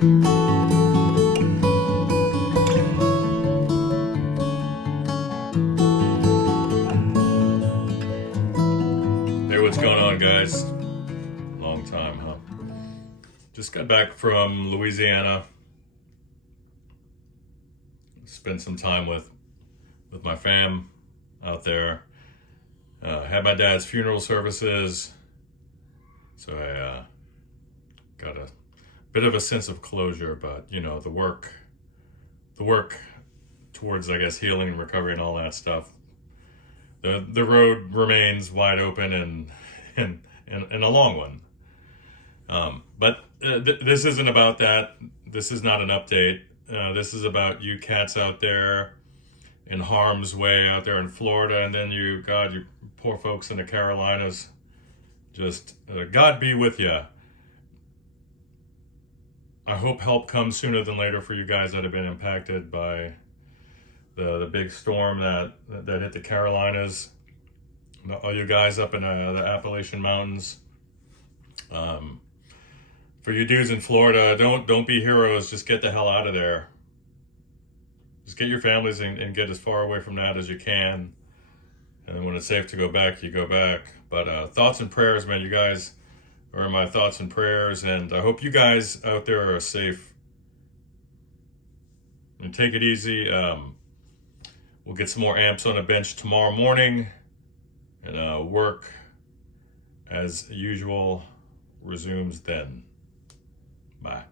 What's going on, guys? Long time, huh? Just got back from Louisiana. Spent some time with my fam out there. Had my dad's funeral services, so I got a bit of a sense of closure. But you know, the work towards, I guess, healing and recovery and all that stuff. The road remains wide open and a long one. But this isn't about that. This is not an update. This is about you cats out there in harm's way out there in Florida, and then you poor folks in the Carolinas. Just God be with you. I hope help comes sooner than later for you guys that have been impacted by the big storm that hit the Carolinas. All you guys up in the Appalachian Mountains. For you dudes in Florida, don't be heroes. Just get the hell out of there. Just get your families and get as far away from that as you can. And then when it's safe to go back, you go back. But thoughts and prayers, man. You guys are my thoughts and prayers. And I hope you guys out there are safe. And take it easy. We'll get some more amps on a bench tomorrow morning. And work, as usual, resumes then. Bye.